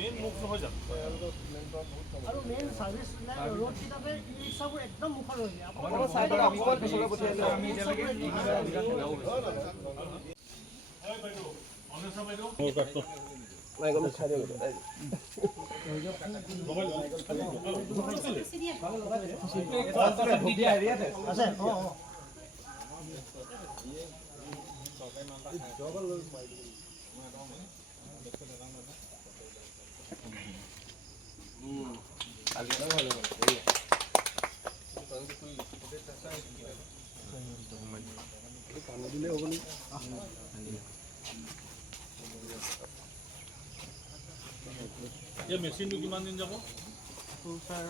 Main মুখ নহয় জানো আৰু মেইন সাৰ্ভিস ৰোড কিটাবে ই-ৰিক্সাবোৰ একদম মুখৰ হৈ যায় আপোনালোকৰ চাইডৰ অকমান পিছলৈ পঠিয়াইছে আমি এতিয়ালৈকে হয় বাইদেউ অনেসা বাইদেউ নাই গম খাই দিও আছে ये मेसिन तो किमान दिन যাব তো স্যার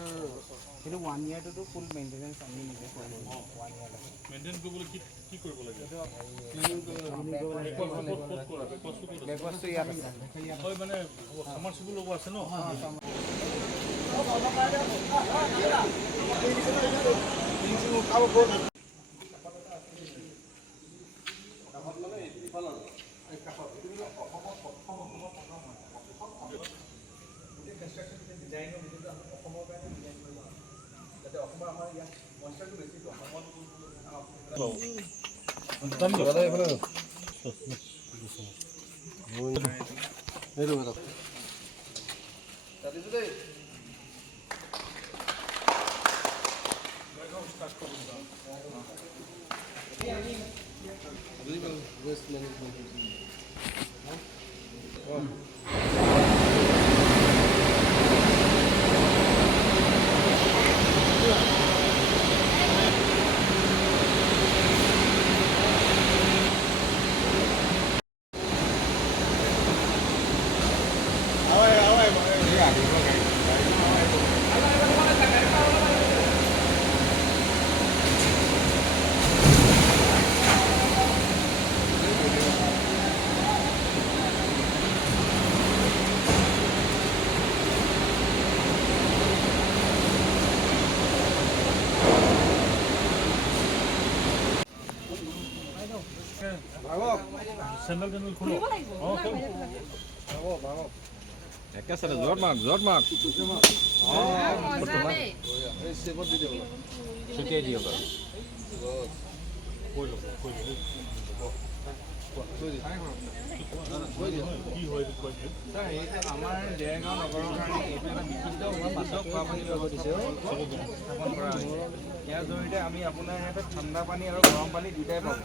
এটা 1 ইয়াৰ তো ফুল মেইনটেনেন্স আমি নিজে কৰিব লাগিব 1 ইয়াৰ মেইনটেইন কৰিবলৈ কি কৰিব লাগে ব্ৰেকফাষ্ট ইয়াত আছে হয় মানে সামাৰচিবল লোক আছে ন চেণ্ডেল টেণ্ডেল খোলো একে সাথে জট মাৰ ছুটিয়াই দিও কি হয় আমাৰ দেৰগাঁও নগৰৰ কাৰণে এইটো এটা বিশুদ্ধ মাছৰ খোৱা পানী ব্যৱহাৰ দিছে স্থাপন কৰা হৈছে ইয়াৰ জৰিয়তে আমি আপোনাৰ ইয়াতে ঠাণ্ডা পানী আৰু গৰম পানী দুটাই পাব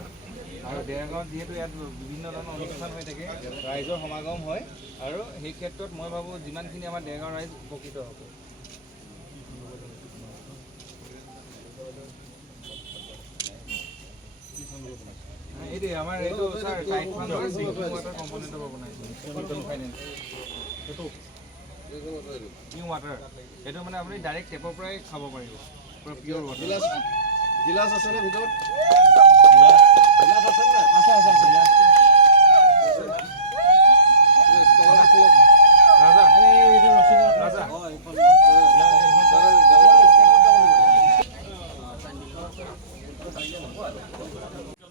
আৰু দেৰগাঁৱত যিহেতু ইয়াত বিভিন্ন ধৰণৰ অনুষ্ঠান হৈ থাকে ৰাইজৰ সমাগম হয় আৰু সেই ক্ষেত্ৰত মই ভাবোঁ যিমানখিনি আমাৰ দেৰগাঁও ৰাইজ উপকৃত হ'ব এইটো আমাৰ এইটো স্যাৰ টাইট ফাণ্ডৰ ৱাটাৰ কম্পোনেণ্টৰ পৰা বনাইছে ফাইনেন্স এইটো নিউ ৱাটাৰ এইটো মানে আপুনি ডাইৰেক্ট টেপৰ পৰাই খাব পাৰিব পুৰা পিয়ৰ ৱাটাৰ গিলাস আছে নে ভিতৰত ৰাজা ৰাজা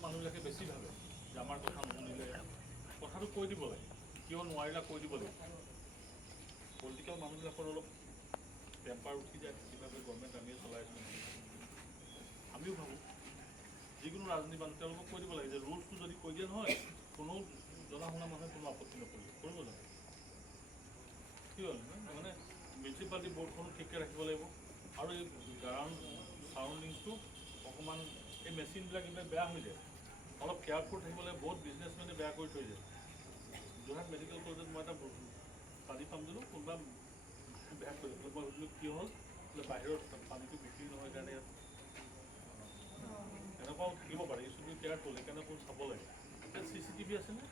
মানুহবিলাকে বেছি ভাবে যে আমাৰ কথা নুশুনিলে কথাটো কৈ দিব লাগে কিয় নোৱাৰিলা কৈ দিব লাগে পলিটিকেল মানুহবিলাকৰ অলপ টেম্পাৰ উঠি যায় কিভাৱে গভৰ্ণমেণ্ট আমিয়ে চলাই আছোঁ আমিও ভাবোঁ যিকোনো ৰাজনীতি মানুহ তেওঁলোকক কৈ দিব লাগে যে ৰুলছটো যদি কৈ দিয়া নহয় কোনো জনা শুনা মানুহে কোনো আপত্তি নকৰিব কৰিব লাগে কি হ'ল মানে মিউনিচিপালিটি বৰ্ডখনো ঠিককৈ ৰাখিব লাগিব আৰু এই গ্ৰাউণ্ড চাৰাউণ্ডিংছটো অকণমান এই মেচিনবিলাক এইবিলাক বেয়া হৈ যায় অলপ কেয়াৰফুল থাকিব লাগে বহুত বিজনেছমেনে বেয়া কৰি থৈ যায় যোৰহাট মেডিকেল কলেজত মই এটা পানী পাম দিলোঁ কোনোবা বেয়া কৰি মই সুধিলোঁ কি হ'ল বোলে বাহিৰত পানীটো বিক্ৰী নহয় কাৰণে ইয়াত এনেকুৱাও থাকিব পাৰে এই চুটি কেয়াৰফুল সেইকাৰণে কোনো চাব লাগে এতিয়া CCTV আছেনে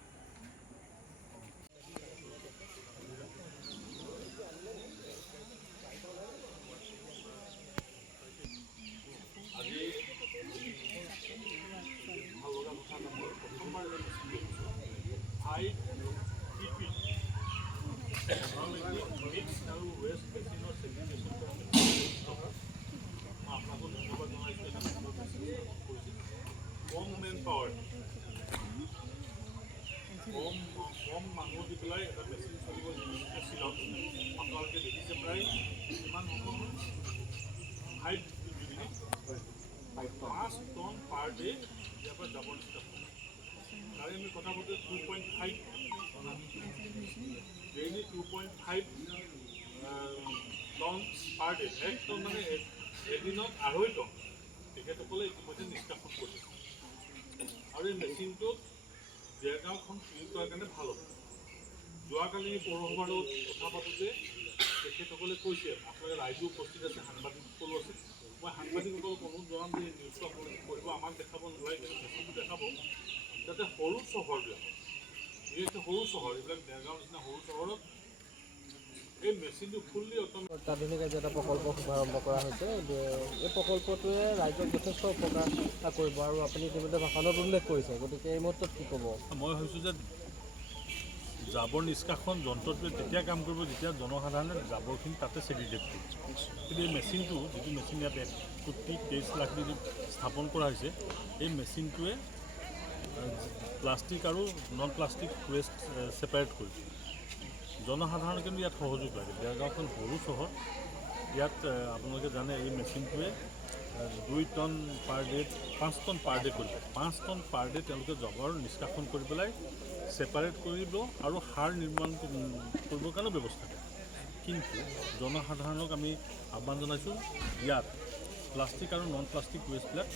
কম মানুহ দি পেলাই এটা মেচিন চলিব 1.5 টন পাৰ ডে, 1 টন মানে এদিনত 2.5 টন তেখেতসকলে ইতিমধ্যে নিষ্কাশন কৰিছে। আৰু এই মেচিনটোত দেৰগাঁওখন ক্লিন কৰাৰ কাৰণে ভাল হ'ব। যোৱাকালি পৌৰসভাৰ লগত কথা পাতোঁতে তেখেতসকলে কৈছে, আপোনালোকে ৰাইজো উপস্থিত আছে, সাংবাদিকসকলো আছে। মই সাংবাদিকসকলক অনুৰোধ জনাম যে নিউজটো আপোনালোকে কৰিব, আমাক দেখাব নালাগে, কিন্তু মেচিনটো দেখাব, যাতে সৰু চহৰবিলাক, বিশেষকৈ সৰু চহৰ, এইবিলাক দেৰগাঁৱৰ নিচিনা সৰু চহৰত এই মেচিনটো ফুল্লি অট'মেটিক অত্যাধুনিক আজি এটা প্ৰকল্প শুভাৰম্ভ কৰা হৈছে। এই প্ৰকল্পটোৱে ৰাইজক যথেষ্ট উপকাৰ কৰিব আৰু আপুনি ইতিমধ্যে ভাষণত উল্লেখ কৰিছে, গতিকে এই মুহূৰ্তত কি ক'ব? মই ভাবিছোঁ যে জাবৰ নিষ্কাশন যন্ত্ৰটোৱে তেতিয়া কাম কৰিব যেতিয়া জনসাধাৰণে জাবৰখিনি তাতে ছেগ্ৰিগেট কৰিব। কিন্তু এই মেচিনটো, যিটো মেচিন ইয়াত 1.23 লাখ দি স্থাপন কৰা হৈছে, এই মেচিনটোৱে প্লাষ্টিক আৰু নন প্লাষ্টিক ৱেষ্ট ছেপাৰেট কৰিব। জনসাধাৰণে কিন্তু ইয়াত সহযোগ লাগে। দেৰগাঁওখন সৰু চহৰ, ইয়াত আপোনালোকে জানে এই মেচিনটোৱে 2 ton per day, 5 ton per day কৰিব। 5 টন পাৰ ডে তেওঁলোকে জাবৰ নিষ্কাশন কৰি পেলাই ছেপাৰেট কৰিব আৰু সাৰ নিৰ্মাণ কৰিবৰ কাৰণে ব্যৱস্থা কৰে। কিন্তু জনসাধাৰণক আমি আহ্বান জনাইছোঁ, ইয়াত প্লাষ্টিক আৰু নন প্লাষ্টিক ৱেষ্টবিলাক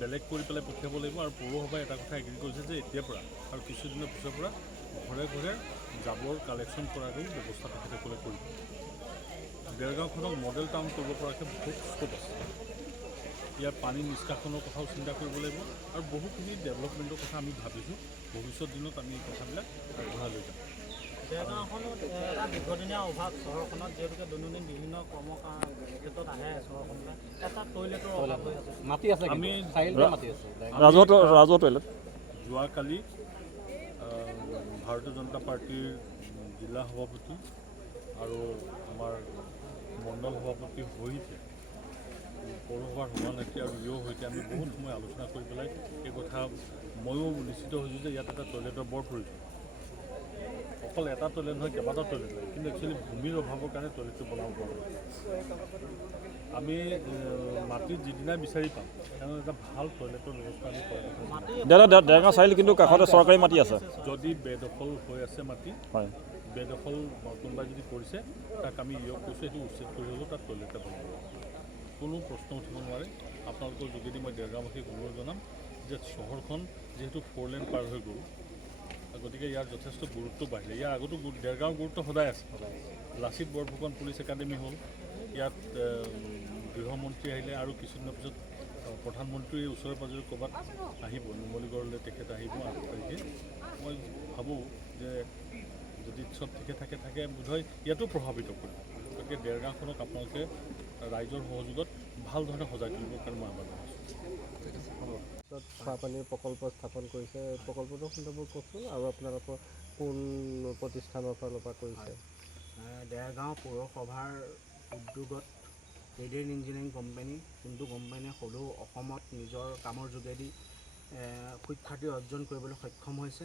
বেলেগ কৰি পেলাই পঠিয়াব লাগিব। আৰু পৌৰসভাই এটা কথা এগ্ৰী কৰিছে যে এতিয়াৰ পৰা আৰু কিছুদিনৰ পিছৰ পৰা ঘৰে ঘৰে জাবৰ কালেকশ্যন কৰাৰো ব্যৱস্থা তেখেতসকলে কৰিব। দেৰগাঁওখনক মডেল টাউন কৰিব পৰাকৈ বহুত স্কোপ আছে। ইয়াৰ পানী নিষ্কাশনৰ কথাও চিন্তা কৰিব লাগিব আৰু বহুখিনি ডেভেলপমেণ্টৰ কথা আমি ভাবিছোঁ। ভৱিষ্যত দিনত আমি এই কথাবিলাক আগবঢ়াই লৈ যাম। দেৰগাঁওখনত এটা দীৰ্ঘদিনীয়া অভাৱ চহৰখনত, যিহেতুকে দৈনন্দিন বিভিন্ন কৰ্ম ক্ষেত্ৰত আহে চহৰখনলৈ, এটা টয়লেটৰ অভাৱ হৈ আছে। মাটি আছে, আমি ৰাজহুৱা টয়লেট যোৱাকালি ভাৰতীয় জনতা পাৰ্টীৰ জিলা সভাপতি আৰু আমাৰ মণ্ডল সভাপতিৰ সৈতে পৌৰসভাৰ সভানেত্ৰী আৰু ইঅ'ৰ সৈতে আমি বহুত সময় আলোচনা কৰি পেলাই এই কথা ময়ো নিশ্চিত হৈছোঁ যে ইয়াত এটা টয়লেটৰ বৰ প্ৰয়োজন। অকল এটা টয়লেট নহয়, কেইবাটাও টয়লেট লাগে, কিন্তু একচুৱেলি ভূমিৰ অভাৱৰ কাৰণে টয়লেটটো বনাব পৰা নাই। আমি মাটিত যিদিনাই বিচাৰি পাম কাৰণ এটা ভাল টয়লেটৰ ব্যৱস্থা আমি কৰা। দেৰগাঁও চাৰিআলি কিন্তু কাষতে চৰকাৰী মাটি আছে। যদি বেদখল হৈ আছে মাটি, হয়, বেদখল কোনোবাই যদি কৰিছে, তাক আমি ইয়ক কৈছোঁ, সেইটো উচ্ছেদ কৰি হ'লেও তাত টয়লেট এটা বনাব। কোনো প্ৰশ্ন উঠিব নোৱাৰে। আপোনালোকৰ যোগেদি মই দেৰগাঁওবাসীক অনুৰোধ জনাম যে চহৰখন যিহেতু 4 লেন পাৰ হৈ গ'ল, গতিকে ইয়াৰ যথেষ্ট গুৰুত্ব বাঢ়িলে। ইয়াৰ আগতো দেৰগাঁৱৰ গুৰুত্ব সদায় আছে। লাচিত বৰফুকন পুলিচ একাডেমি হ'ল, ইয়াত গৃহমন্ত্ৰী আহিলে আৰু কিছুদিনৰ পিছত প্ৰধানমন্ত্ৰী ওচৰে পাজৰে ক'ৰবাত আহিব, নুমলীগড়লৈ তেখেত আহিব 8 তাৰিখে। মই ভাবোঁ যে যদি চব ঠিকে থাকে বোধহয় ইয়াতো প্ৰভাৱিত কৰিব। গতিকে দেৰগাঁওখনক আপোনালোকে ৰাইজৰ সহযোগত ভাল ধৰণে সজাই তুলিবৰ কাৰণে মই আহ্বান জনাইছোঁ। খোৱাপানীৰ প্ৰকল্প স্থাপন কৰিছে, এই প্ৰকল্পটোৰ সন্দৰ্ভত কওকচোন আৰু আপোনালোকৰ কোন প্ৰতিষ্ঠানৰ ফালৰ পৰা কৰিছে? দেৰগাঁও পৌৰসভাৰ উদ্যোগত ৰেডিয়েন ইঞ্জিনিয়াৰিং কোম্পানী, যোনটো কোম্পানীয়ে সদৌ অসমত নিজৰ কামৰ যোগেদি সুখ্যাতি অৰ্জন কৰিবলৈ সক্ষম হৈছে।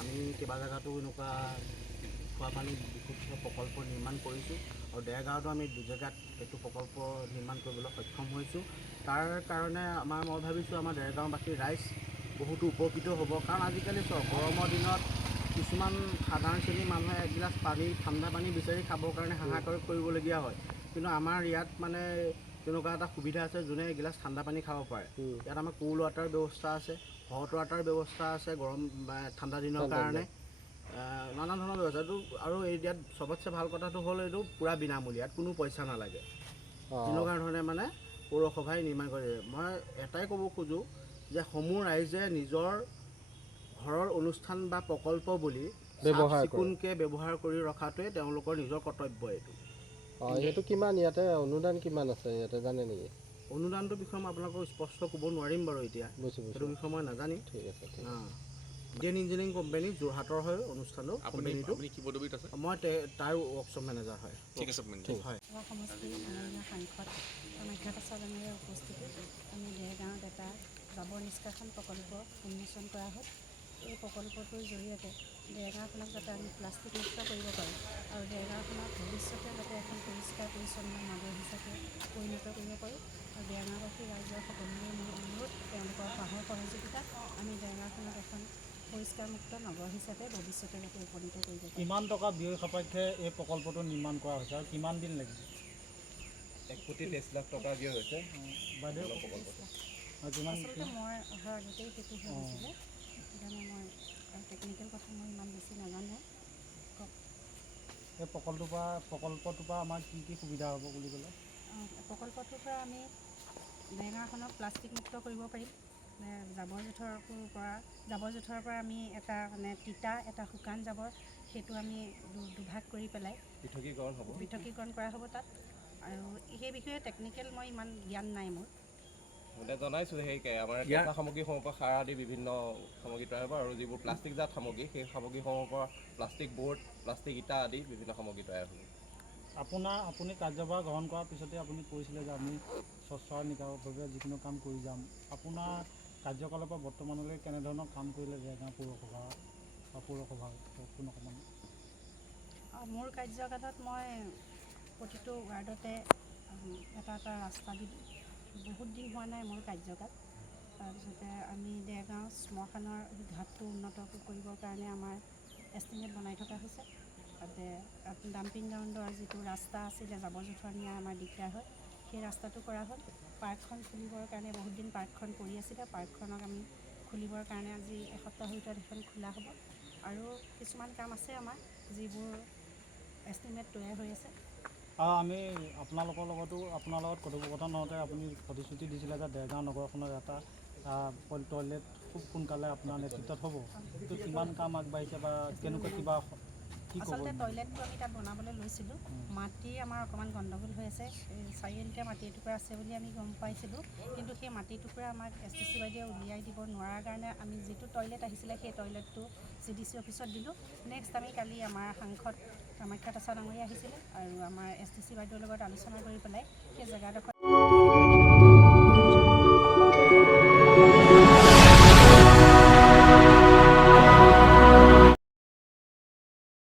আমি কেইবা জেগাতো এনেকুৱা খোৱাপানী বিশুদ্ধ প্ৰকল্প নিৰ্মাণ কৰিছোঁ আৰু দেৰগাঁৱতো আমি 2 জেগাত এইটো প্ৰকল্প নিৰ্মাণ কৰিবলৈ সক্ষম হৈছোঁ। তাৰ কাৰণে মই ভাবিছোঁ আমাৰ দেৰগাঁওবাসীৰ ৰাইজ বহুতো উপকৃত হ'ব। কাৰণ আজিকালি গৰমৰ দিনত কিছুমান সাধাৰণ শ্ৰেণীৰ মানুহে এগিলাচ পানী, ঠাণ্ডা পানী বিচাৰি খাবৰ কাৰণে হাহাকাৰ কৰিবলগীয়া হয়। কিন্তু আমাৰ ইয়াত মানে তেনেকুৱা এটা সুবিধা আছে, যোনে এগিলাচ ঠাণ্ডা পানী খাব পাৰে। ইয়াত আমাৰ কুল ৱাটাৰ ব্যৱস্থা আছে, হট ৱাটাৰ ব্যৱস্থা আছে গৰম ঠাণ্ডা দিনৰ কাৰণে, নানা ধৰণৰ ব্যৱস্থা। এইটো আৰু ইয়াত চবতছে ভাল কথাটো হ'ল এইটো পূৰা বিনামূলীয়া, ইয়াত কোনো পইচা নালাগে। তেনেকুৱা ধৰণে মানে পৌৰসভাই নিৰ্মাণ কৰে। মই এটাই ক'ব খোজোঁ যে সমূহ ৰাইজে নিজৰ ঘৰৰ অনুষ্ঠান বা প্ৰকল্প বুলি চিকুণকৈ ব্যৱহাৰ কৰি ৰখাটোৱে তেওঁলোকৰ নিজৰ কৰ্তব্য। এইটো কিমান ইয়াতে অনুদান কিমান আছে ইয়াতে জানে নেকি? অনুদানটোৰ বিষয়ে মই আপোনালোকক স্পষ্ট ক'ব নোৱাৰিম বাৰু এতিয়া, সেইটো বিষয়ে মই নাজানিম। ঠিক আছে। ৰেডিয়েন ইঞ্জিনিয়াৰিং কোম্পানী, যোৰহাটৰ হয় অনুষ্ঠানটো। কোম্পানীটো মই তাৰ ৱৰ্কশ্বপ মেনেজাৰ হয়। ঠিক আছে। হয়। সমষ্টিৰ মাননীয় সাংসদ কামাখ্যা চৰণেৰে উপস্থিতি আমি দেৰগাঁৱত এটা জাবৰ নিষ্কাশন প্ৰকল্প উন্মোচন কৰা হ'ল। এই প্ৰকল্পটোৰ জৰিয়তে দেৰগাঁওখনক যাতে আমি প্লাষ্টিক মুক্ত কৰিব পাৰোঁ আৰু দেৰগাঁওখনক ভৱিষ্যতে যাতে এখন পৰিষ্কাৰ পৰিচ্ছন্ন নগৰ হিচাপে পৰিণত কৰিব পাৰোঁ। আৰু দেৰগাঁওবাসী ৰাইজৰ সকলোৰে মোৰ অনুৰোধ, তেওঁলোকৰ সহায় সহযোগিতাত আমি দেৰগাঁওখনত এখন পৰিষ্কাৰমুক্ত নগৰ হিচাপে ভৱিষ্যতে যাতে উপনীত কৰিব পাৰে। কিমান টকা ব্যয় সাপেক্ষে এই প্ৰকল্পটো নিৰ্মাণ কৰা হৈছে আৰু কিমান দিন লাগিব? 1,23,00,000 টকা ব্যয় হৈছে বাইদেউ প্ৰকল্পটো। আৰু কিমান আচলতে মই অহাৰ আগতেই সেইটো হৈ গৈছিলে, সেইকাৰণে মই টেকনিকেল কথা মই ইমান বেছি নাজানো। এই প্ৰকল্পটোৰ পৰা আমাৰ কি কি সুবিধা হ'ব বুলি ক'লে? প্ৰকল্পটোৰ পৰা আমি দেৰগাঁওখনক প্লাষ্টিক মুক্ত কৰিব পাৰিম। জাবৰ জোঁথৰৰ পৰা আমি এটা মানে তিতা এটা শুকান জাবৰ, সেইটো আমি দুভাগ কৰি পেলাই পৃথকীকৰণ কৰা হ'ব তাত। আৰু সেই বিষয়ে টেকনিকেল মই ইমান জ্ঞান নাই মোৰ। মানে জনাইছোঁ সেই আমাৰ কেঁচা সামগ্ৰীসমূহৰ পৰা সাৰ আদি বিভিন্ন সামগ্ৰী তৈয়াৰ হ'ব আৰু যিবোৰ প্লাষ্টিকজাত সামগ্ৰী সেই সামগ্ৰীসমূহৰ পৰা প্লাষ্টিক বৰ্ড, প্লাষ্টিক ইটা আদি বিভিন্ন সামগ্ৰী তৈয়াৰ হ'ব। আপুনি কাৰ্যভাৰ গ্ৰহণ কৰাৰ পিছতে আপুনি কৈছিলে যে আমি স্বচ্ছ আৰু নিকাভাৱে যিকোনো কাম কৰি যাম। আপোনাৰ কাৰ্যকালৰ পৰা বৰ্তমানলৈ কেনেধৰণৰ কাম কৰিলে দেৰগাঁও পৌৰসভা কওকচোন অকণমান। মোৰ কাৰ্যকালত মই প্ৰতিটো ৱাৰ্ডতে এটা ৰাস্তা দিলোঁ। বহুত দিন হোৱা নাই মোৰ কাৰ্যকাল। তাৰপিছতে আমি দেৰগাঁও শ্মশানৰ ঘাটটো উন্নত কৰিবৰ কাৰণে আমাৰ এষ্টিমেট বনাই থকা হৈছে। তাতে ডাম্পিং গ্ৰাউণ্ডৰ যিটো ৰাস্তা আছিলে জাবৰ জোঁথৰ নিয়া আমাৰ দিগদাৰ হয়, সেই ৰাস্তাটো কৰা হ'ল। পাৰ্কখন খুলিবৰ কাৰণে বহুত দিন পাৰ্কখন পৰি আছিলে, পাৰ্কখনক আমি খুলিবৰ কাৰণে আজি এসপ্তাহৰ ভিতৰত সেইখন খোলা হ'ব। আৰু কিছুমান কাম আছে আমাৰ যিবোৰ এষ্টিমেট তৈয়াৰ হৈ আছে। আৰু আমি আপোনাৰ লগত কথোপকথন হওঁতে আপুনি প্ৰতিশ্ৰুতি দিছিলে যে দেৰগাঁও নগৰখনত এটা টয়লেট খুব সোনকালে আপোনাৰ নেতৃত্বত হ'ব। তো কিমান কাম আগবাঢ়িছে বা কেনেকুৱা কিবা কি ক'ব? আচলতে টয়লেটটো আমি তাত বনাবলৈ লৈছিলোঁ। মাটিৰ আমাৰ অকণমান গণ্ডগোল হৈ আছে। 4 আলিতে মাটি এটুকুৰা আছে বুলি আমি গম পাইছিলোঁ, কিন্তু সেই মাটি টুকুৰা আমাক SDC বাইদেৱে উলিয়াই দিব নোৱাৰাৰ কাৰণে আমি যিটো টয়লেট আহিছিলে সেই টয়লেটটো CDC অফিচত দিলোঁ। নেক্সট আমি কালি আমাৰ সাংসদ কামাখ্যা তাছা ডাঙৰীয়া আহিছিলে আৰু আমাৰ SDC বাইদেউৰ লগত আলোচনা কৰি পেলাই সেই জেগাডোখৰ